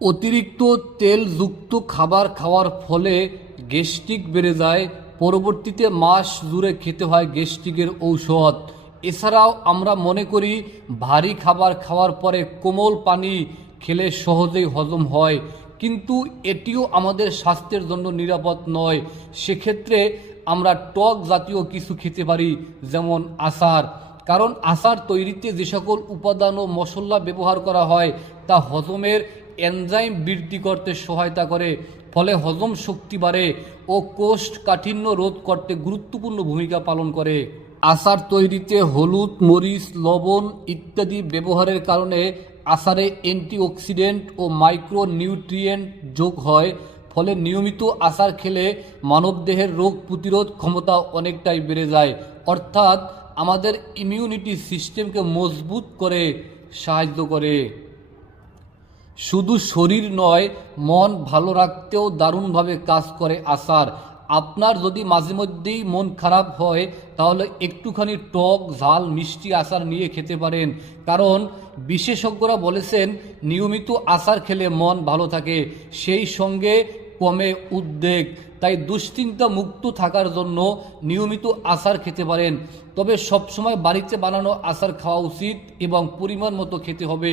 অতিরিক্ত তেলযুক্ত খাবার খাওয়ার ফলে গ্যাস্ট্রিক বেড়ে যায়। পরবর্তীতে মাস জুড়ে খেতে হয় গ্যাস্ট্রিকের ঔষধ। এছাড়াও আমরা মনে করি ভারী খাবার খাওয়ার পরে কোমল পানি খেলে সহজেই হজম হয়, কিন্তু এটিও আমাদের স্বাস্থ্যের জন্য নিরাপদ নয়। সেক্ষেত্রে আমরা টক জাতীয় কিছু খেতে পারি, যেমন আচার। কারণ আচার তৈরিতে যে সকল উপাদান ও মশলা ব্যবহার করা হয় তা হজমের এনজাইম বৃদ্ধি করতে সহায়তা করে, ফলে হজম শক্তি বাড়ে ও কোষ্ঠকাঠিন্য রোধ করতে গুরুত্বপূর্ণ ভূমিকা পালন করে। আচার তৈরিতে হলুদ, মরিচ, লবণ ইত্যাদি ব্যবহারের কারণে আচারে অ্যান্টিঅক্সিডেন্ট ও মাইক্রো নিউট্রিয়েন্ট যোগ হয়। ফলে নিয়মিত আচার খেলে মানবদেহের রোগ প্রতিরোধ ক্ষমতা অনেকটাই বেড়ে যায়, অর্থাৎ আমাদের ইমিউনিটি সিস্টেমকে মজবুত করে সাহায্য করে। শুধু শরীর নয়, মন ভালো রাখতেও দারুণভাবে কাজ করে আচার। আপনার যদি মাঝে মধ্যেই মন খারাপ হয় তাহলে একটুখানি টক, ঝাল, মিষ্টি আচার নিয়ে খেতে পারেন। কারণ বিশেষজ্ঞরা বলেছেন নিয়মিত আচার খেলে মন ভালো থাকে, সেই সঙ্গে কমে উদ্বেগ। তাই দুশ্চিন্তা মুক্ত থাকার জন্য নিয়মিত আচার খেতে পারেন। তবে সবসময় বাড়িতে বানানো আচার খাওয়া উচিত এবং পরিমাণ মতো খেতে হবে।